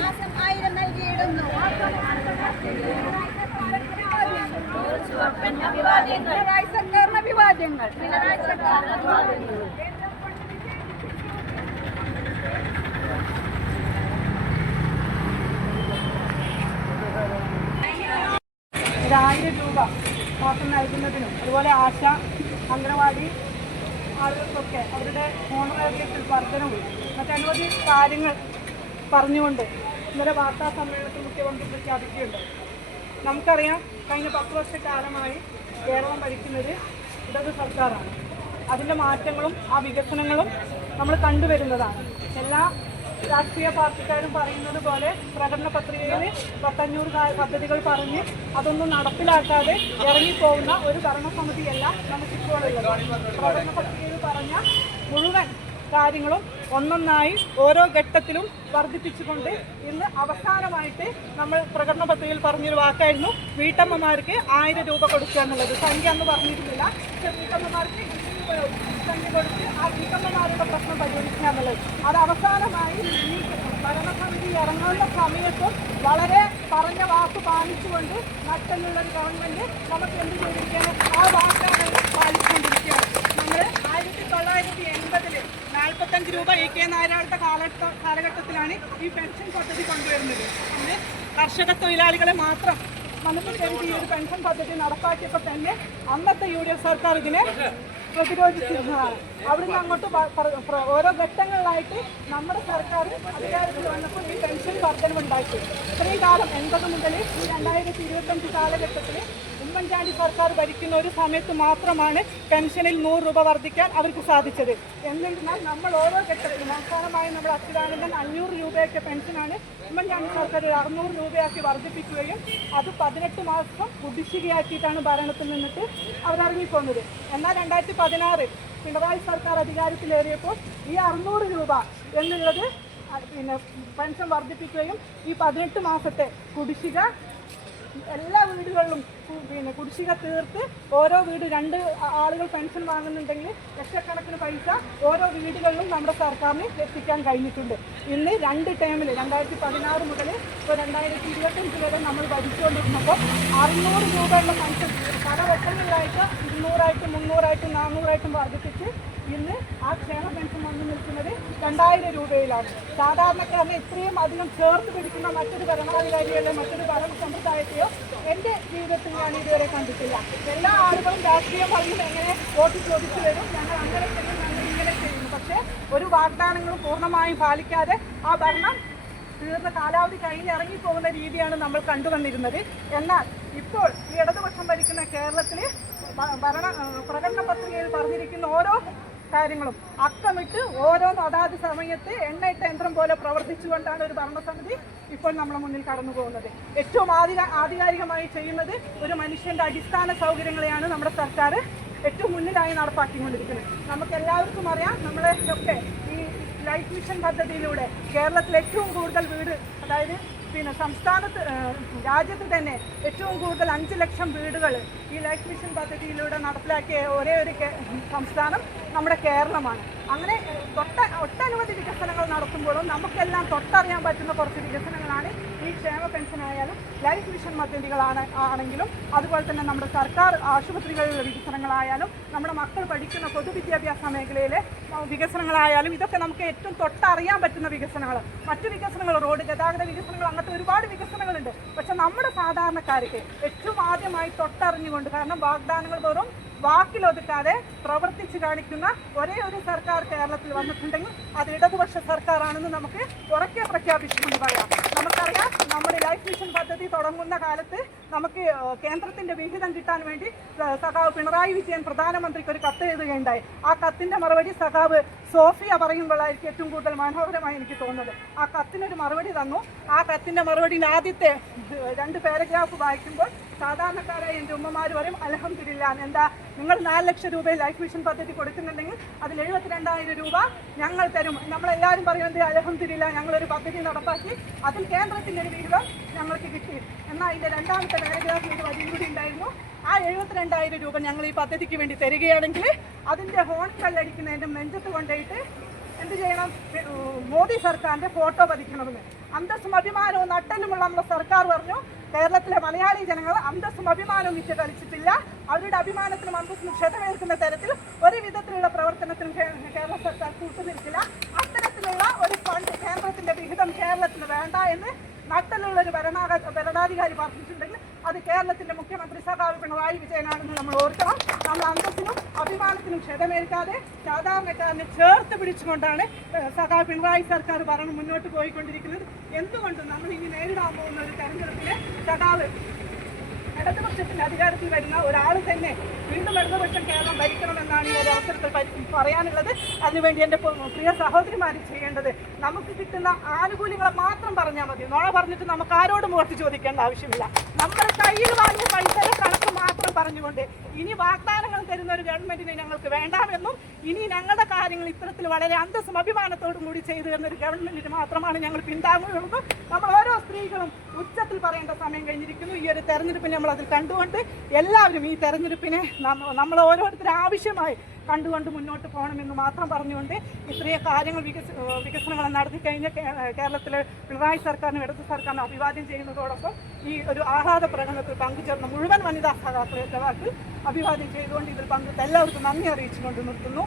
മാസം ആയിരം നൽകിയിടുന്നു. പിണറായി സർക്കാരിന് അഭിവാദ്യങ്ങൾ. പിണറായി സർക്കാരിന് അഭിവാദ്യങ്ങൾ ഒരു ആയിരം രൂപ മാസം നൽകുന്നതിനും അതുപോലെ ആശ അംഗനവാടി ആളുകൾക്കൊക്കെ അവരുടെ ഹോണറേറിയത്തിൽ വർധനവും മറ്റനവധി കാര്യങ്ങൾ പറഞ്ഞുകൊണ്ട് ഇന്നലെ വാർത്താ സമ്മേളനത്തിൽ മുഖ്യമന്ത്രി പ്രഖ്യാപിക്കുകയുണ്ട്. നമുക്കറിയാം കഴിഞ്ഞ പത്ത് വർഷക്കാലമായി കേരളം ഭരിക്കുന്നത് ഇടത് സർക്കാരാണ്. അതിന്റെ മാറ്റങ്ങളും ആ വികസനങ്ങളും നമ്മൾ കണ്ടുവരുന്നതാണ്. എല്ലാ രാഷ്ട്രീയ പാർട്ടിക്കാരും പറയുന്നത് പോലെ പ്രകടന പത്രികയിൽ പത്തഞ്ഞൂറ് പദ്ധതികൾ പറഞ്ഞ് അതൊന്നും നടപ്പിലാക്കാതെ ഇറങ്ങിപ്പോകുന്ന ഒരു ഭരണസമിതിയല്ല നമുക്കിപ്പോൾ ഉള്ളത് പ്രകടന പത്രികയിൽ പറഞ്ഞ മുഴുവൻ കാര്യങ്ങളും ഒന്നൊന്നായി ഓരോ ഘട്ടത്തിലും വർദ്ധിപ്പിച്ചുകൊണ്ട് ഇന്ന് അവസാനമായിട്ട് നമ്മൾ പ്രകടന പത്രികയിൽ പറഞ്ഞൊരു വാക്കായിരുന്നു വീട്ടമ്മമാർക്ക് ആയിരം രൂപ കൊടുക്കുക എന്നുള്ളത്. സംഖ്യ എന്ന് പറഞ്ഞിരുന്നില്ല. പക്ഷെ വീട്ടമ്മമാർക്ക് സംഖ്യ കൊടുത്ത് ആ വീട്ടമ്മമാരുടെ പ്രശ്നം പരിഹരിക്കുക എന്നുള്ളത്. അത് അവസാനമായി ഭരണസമിതി ഇറങ്ങുന്ന സമയത്തും വളരെ പറഞ്ഞ വാക്ക് പാലിച്ചുകൊണ്ട് മറ്റെന്നുള്ളൊരു ഗവൺമെന്റ് നമുക്ക് എന്ത് ചെയ്തിരിക്കുകയാണ്? ആ വാക്കാണ് കെ കാലഘട്ട കാലഘട്ടത്തിലാണ് ഈ പെൻഷൻ പദ്ധതി കൊണ്ടുവരുന്നത്. അന്ന് കർഷക തൊഴിലാളികളെ മാത്രം നമുക്ക് ഈ ഒരു പെൻഷൻ പദ്ധതി നടപ്പാക്കിയപ്പോൾ തന്നെ അന്നത്തെ യു ഡി എഫ് സർക്കാർ ഇതിനെ പ്രതിരോധിച്ചിരുന്നതാണ്. അവിടുന്ന് അങ്ങോട്ട് ഓരോ ഘട്ടങ്ങളിലായിട്ട് നമ്മുടെ സർക്കാർ അധികാരത്തിൽ വന്നപ്പോൾ ഈ പെൻഷൻ വർധനവുണ്ടാക്കി ഇത്രയും കാലം എൺപത് മുതൽ ഈ രണ്ടായിരത്തി ഇരുപത്തഞ്ച് കാലഘട്ടത്തിൽ ഉമ്മൻചാണ്ടി സർക്കാർ ഭരിക്കുന്ന ഒരു സമയത്ത് മാത്രമാണ് പെൻഷനിൽ നൂറ് രൂപ വർദ്ധിക്കാൻ അവർക്ക് സാധിച്ചത്. എന്നിരുന്നാൽ നമ്മൾ ഓരോ ഘട്ടത്തിലും അവസാനമായി നമ്മൾ അച്യുതാനന്ദൻ അഞ്ഞൂറ് രൂപയൊക്കെ പെൻഷനാണ്. ഉമ്മൻചാണ്ടി സർക്കാർ ഒരു അറുന്നൂറ് രൂപയാക്കി വർദ്ധിപ്പിക്കുകയും അത് പതിനെട്ട് മാസം കുടിശ്ശികയാക്കിയിട്ടാണ് ഭരണത്തിൽ നിന്നിട്ട് അവർ ഇറങ്ങിപ്പോകുന്നത് എന്നാൽ രണ്ടായിരത്തി പതിനാറിൽ പിണറായി സർക്കാർ അധികാരത്തിലേറിയപ്പോൾ ഈ അറുന്നൂറ് രൂപ എന്നുള്ളത് പിന്നെ പെൻഷൻ വർദ്ധിപ്പിക്കുകയും ഈ പതിനെട്ട് മാസത്തെ കുടിശ്ശിക എല്ലാ വീടുകളിലും പിന്നെ കുടിശ്ശിക തീർത്ത് ഓരോ വീട് രണ്ട് ആളുകൾ പെൻഷൻ വാങ്ങുന്നുണ്ടെങ്കിൽ ലക്ഷക്കണക്കിന് പൈസ ഓരോ വീടുകളിലും നമ്മുടെ സർക്കാരിന് എത്തിക്കാൻ കഴിഞ്ഞിട്ടുണ്ട്. ഇന്ന് രണ്ട് ടേമിൽ രണ്ടായിരത്തി പതിനാറ് മുതൽ ഇപ്പോൾ രണ്ടായിരത്തി ഇരുപത്തഞ്ച് വരെ നമ്മൾ ഭരിച്ചുകൊണ്ടിരുന്നപ്പോൾ അറുന്നൂറ് രൂപയുള്ള പെൻഷൻ പല വട്ടങ്ങളിലായിട്ട് ഇരുന്നൂറായിട്ടും മുന്നൂറായിട്ടും നാനൂറായിട്ടും വർദ്ധിപ്പിച്ച് ഇന്ന് ആ ക്ഷേമ പെൻഷൻ വന്നു നിൽക്കുന്നത് രണ്ടായിരം രൂപയിലാണ്. സാധാരണക്കാരനെ ഇത്രയും അധികം ചേർത്ത് പിടിക്കുന്ന മറ്റൊരു ഭരണാധികാരിയോ മറ്റൊരു ഭരണ സമ്പ്രദായത്തെയോ എന്റെ ജീവിതത്തിൽ ഞാൻ ഇതുവരെ കണ്ടിട്ടില്ല. എല്ലാ ആളുകളും രാഷ്ട്രീയം പറയുന്നത് എങ്ങനെ വോട്ട് ചോദിച്ചു വരും ഞങ്ങൾ അങ്ങനെ ചെയ്യും ഞങ്ങൾ ഇങ്ങനെ ചെയ്യുന്നു. പക്ഷേ ഒരു വാഗ്ദാനങ്ങളും പൂർണമായും പാലിക്കാതെ ആ ഭരണം തീർന്ന കാലാവധി കഴിഞ്ഞ് ഇറങ്ങിപ്പോകുന്ന രീതിയാണ് നമ്മൾ കണ്ടുവന്നിരുന്നത്. എന്നാൽ ഇപ്പോൾ ഈ ഇടതുപക്ഷം ഭരിക്കുന്ന കേരളത്തിൽ ഭരണ പ്രകടന പത്രികയിൽ പറഞ്ഞിരിക്കുന്ന ഓരോ കാര്യങ്ങളും അക്കമിട്ട് ഓരോന്ന് അതാത് സമയത്ത് എണ്ണയിട്ട യന്ത്രം പോലെ പ്രവർത്തിച്ചുകൊണ്ടാണ് ഒരു ഭരണസമിതി ഇപ്പോൾ നമ്മുടെ മുന്നിൽ കടന്നു പോകുന്നത്. ഏറ്റവും ആധിക ആധികാരികമായി ചെയ്യുന്നത് ഒരു മനുഷ്യന്റെ അടിസ്ഥാന സൗകര്യങ്ങളെയാണ് നമ്മുടെ സർക്കാർ ഏറ്റവും മുന്നിലായി നടപ്പാക്കിക്കൊണ്ടിരിക്കുന്നത്. നമുക്ക് എല്ലാവർക്കും അറിയാം നമ്മളെ ഒക്കെ ഈ ലൈഫ് മിഷൻ പദ്ധതിയിലൂടെ കേരളത്തിൽ ഏറ്റവും കൂടുതൽ വീട് അതായത് പിന്നെ സംസ്ഥാനത്ത് രാജ്യത്ത് തന്നെ ഏറ്റവും കൂടുതൽ അഞ്ച് ലക്ഷം വീടുകൾ ഈ ലൈഫ് മിഷൻ പദ്ധതിയിലൂടെ നടപ്പിലാക്കിയ ഒരേ ഒരു സംസ്ഥാനം നമ്മുടെ കേരളമാണ്. അങ്ങനെ തൊട്ട ഒട്ടനവധി വികസനങ്ങൾ നടത്തുമ്പോഴും നമുക്കെല്ലാം തൊട്ടറിയാൻ പറ്റുന്ന കുറച്ച് വികസനങ്ങളാണ് ഈ ക്ഷേമ പെൻഷൻ ആയാലും ലൈഫ് മിഷൻ പദ്ധതികളാണ് ആണെങ്കിലും അതുപോലെ തന്നെ നമ്മുടെ സർക്കാർ ആശുപത്രികളിലെ വികസനങ്ങളായാലും നമ്മുടെ മക്കൾ പഠിക്കുന്ന പൊതുവിദ്യാഭ്യാസ മേഖലയിലെ വികസനങ്ങളായാലും ഇതൊക്കെ നമുക്ക് ഏറ്റവും തൊട്ടറിയാൻ പറ്റുന്ന വികസനങ്ങൾ. മറ്റു വികസനങ്ങൾ റോഡ് ഗതാഗത വികസനങ്ങൾ അങ്ങനത്തെ ഒരുപാട് വികസനങ്ങളുണ്ട്. പക്ഷെ നമ്മുടെ സാധാരണക്കാർക്ക് ഏറ്റവും ആദ്യമായി തൊട്ടറിഞ്ഞുകൊണ്ട് കാരണം വാഗ്ദാനങ്ങൾ വെറും വാക്കിലൊതുക്കാതെ പ്രവർത്തിച്ചു കാണിക്കുന്ന ഒരേ ഒരു സർക്കാർ കേരളത്തിൽ വന്നിട്ടുണ്ടെങ്കിൽ അത് ഇടതുപക്ഷ സർക്കാരാണെന്ന് നമുക്ക് ഉറക്കെ പ്രഖ്യാപിച്ചുകൊണ്ട് പറയാം. നമുക്കറിയാം നമ്മുടെ ലൈഫ് മിഷൻ പദ്ധതി തുടങ്ങുന്ന കാലത്ത് നമുക്ക് കേന്ദ്രത്തിന്റെ വിഹിതം കിട്ടാൻ വേണ്ടി സഖാവ് പിണറായി വിജയൻ പ്രധാനമന്ത്രിക്ക് ഒരു കത്ത് എഴുതുകയുണ്ടായി. ആ കത്തിന്റെ മറുപടി സഖാവ് സോഫിയ പറയുമ്പോഴായിരിക്കും ഏറ്റവും കൂടുതൽ മനോഹരമായി എനിക്ക് തോന്നുന്നത്. ആ കത്തിനൊരു മറുപടി തന്നു. ആ കത്തിന്റെ മറുപടിയിൽ ആദ്യത്തെ രണ്ട് പാരഗ്രാഫ് വായിക്കുമ്പോൾ സാധാരണക്കാരായ എന്റെ ഉമ്മമാർ പറയും അലഹമില്ല എന്താ നിങ്ങൾ നാല് ലക്ഷം രൂപ ലൈഫ് മിഷൻ പദ്ധതി കൊടുക്കുന്നുണ്ടെങ്കിൽ അതിൽ എഴുപത്തിരണ്ടായിരം രൂപ ഞങ്ങൾ തരും. നമ്മളെല്ലാവരും പറയുന്നത് അലഹമില്ല ഞങ്ങളൊരു പദ്ധതി നടപ്പാക്കി അതിൽ കേന്ദ്രത്തിന്റെ ഒരു വിഹിതം ഞങ്ങൾക്ക് കിട്ടി. എന്നാൽ ഇതിന്റെ രണ്ടാമത്തെ പാരഗ്രാഫിൽ ഒരു വരിയും കൂടി ഉണ്ടായിരുന്നു. ആ എഴുപത്തിരണ്ടായിരം രൂപ ഞങ്ങൾ ഈ പദ്ധതിക്ക് വേണ്ടി തരികയാണെങ്കിൽ അതിന്റെ ഹോൺ കല്ലടിക്കുന്നതിന്റെ നെഞ്ചത്ത് കൊണ്ടുപോയിട്ട് എന്ത് ചെയ്യണം? മോദി സർക്കാരിന്റെ ഫോട്ടോ പതിക്കണമെന്ന് അന്തസ്സും അഭിമാനവും നട്ടലുമുള്ള നമ്മുടെ സർക്കാർ പറഞ്ഞു കേരളത്തിലെ മലയാളി ജനങ്ങൾ അന്തസ്സും അഭിമാനവും വിറ്റ് കളിച്ചിട്ടില്ല. അവരുടെ അഭിമാനത്തിനും അന്തസ്സിനും ക്ഷതമേൽക്കുന്ന തരത്തിൽ ഒരു വിധത്തിലുള്ള പ്രവർത്തനത്തിനും കേ- കേരള സർക്കാർ കൂട്ടുനിൽക്കില്ല അത്തരത്തിലുള്ള ഒരു ഫണ്ട് കേന്ദ്രത്തിന്റെ വിഹിതം കേരളത്തിന് വേണ്ട എന്ന് ഭരണാക ഭരണാധികാരി പറഞ്ഞിട്ടുണ്ടെങ്കിൽ അത് കേരളത്തിന്റെ മുഖ്യമന്ത്രി സഖാവ് പിണറായി വിജയനാണെന്ന് നമ്മൾ ഓർക്കണം. നമ്മൾ അന്തസ്സിനും അഭിമാനത്തിനും ക്ഷതമേൽക്കാതെ സാധാരണക്കാരനെ ചേർത്ത് പിടിച്ചുകൊണ്ടാണ് സഖാവ് പിണറായി സർക്കാർ ഭരണം മുന്നോട്ട് പോയിക്കൊണ്ടിരിക്കുന്നത്. എന്തുകൊണ്ടും നമ്മൾ ഇനി നേരിടാൻ പോകുന്ന ഒരു തെരഞ്ഞെടുപ്പിലെ സഖാവ് ഇടതുപക്ഷത്തിന്റെ അധികാരത്തിൽ വരുന്ന ഒരാൾ തന്നെ വീണ്ടും ഇടതുപക്ഷം കേരളം ഭരിക്കണമെന്നാണ് ഈ ഒരു അവസരത്തിൽ പറയാനുള്ളത്. അതിനുവേണ്ടി എന്റെ പ്രിയ സഹോദരിമാർ ചെയ്യേണ്ടത് നമുക്ക് കിട്ടുന്ന ആനുകൂല്യങ്ങളെ മാത്രം പറഞ്ഞാൽ മതി. നോള പറഞ്ഞിട്ട് നമുക്ക് ആരോടും ഓർത്ത് ചോദിക്കേണ്ട ആവശ്യമില്ല. നമ്മുടെ കയ്യിൽ വാങ്ങിയ പൈസയുടെ കണക്ക് മാത്രം പറഞ്ഞുകൊണ്ട് ഇനി വാഗ്ദാനങ്ങൾ തരുന്ന ഒരു ഗവൺമെന്റിനെ ഞങ്ങൾക്ക് വേണ്ടാമെന്നും ഇനി ഞങ്ങളുടെ കാര്യങ്ങൾ ഇത്തരത്തിൽ വളരെ അന്തസ്സും അഭിമാനത്തോടും കൂടി ചെയ്തു എന്നൊരു ഗവൺമെന്റിന് മാത്രമാണ് ഞങ്ങൾ പിന്താങ്ങുകയുള്ളൂ. നമ്മൾ ഓരോ സ്ത്രീകളും ഉച്ചത്തിൽ പറയേണ്ട സമയം കഴിഞ്ഞിരിക്കുന്നു. ഈ ഒരു തെരഞ്ഞെടുപ്പിനെ നമ്മൾ അതിൽ കണ്ടുകൊണ്ട് എല്ലാവരും ഈ തെരഞ്ഞെടുപ്പിനെ നമ്മൾ ഓരോരുത്തരും ആവശ്യമായി കണ്ടുകൊണ്ട് മുന്നോട്ട് പോകണമെന്ന് മാത്രം പറഞ്ഞുകൊണ്ട് ഇത്രയും കാര്യങ്ങൾ വികസ വികസനങ്ങൾ നടത്തി കഴിഞ്ഞ കേരളത്തിലെ പിണറായി സർക്കാരിനും ഇടത് സർക്കാരിനും അഭിവാദ്യം ചെയ്യുന്നതോടൊപ്പം ഈ ഒരു ആഹ്ലാദ പ്രകടനത്തിൽ പങ്കുചേർന്ന മുഴുവൻ വനിതാ സഹാക്കളെ വാക്കിൽ അഭിവാദ്യം ചെയ്തുകൊണ്ട് ഇതിൽ പങ്കെടുത്ത എല്ലാവർക്കും നന്ദി അറിയിച്ചുകൊണ്ട് നിർത്തുന്നു